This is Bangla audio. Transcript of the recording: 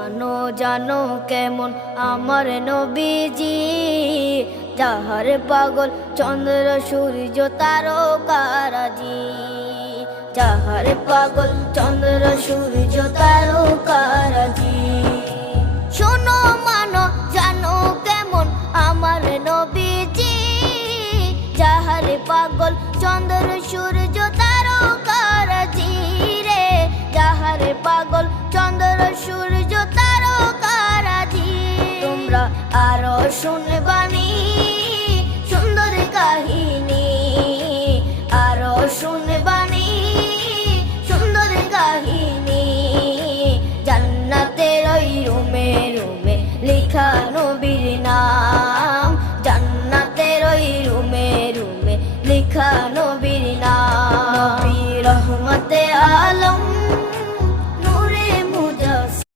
জানো জানো কেমন আমার নবীজি, যাহার পাগল চন্দ্র সূর্য তারকারাজি, যাহার পাগল চন্দ্র সূর্য তারকা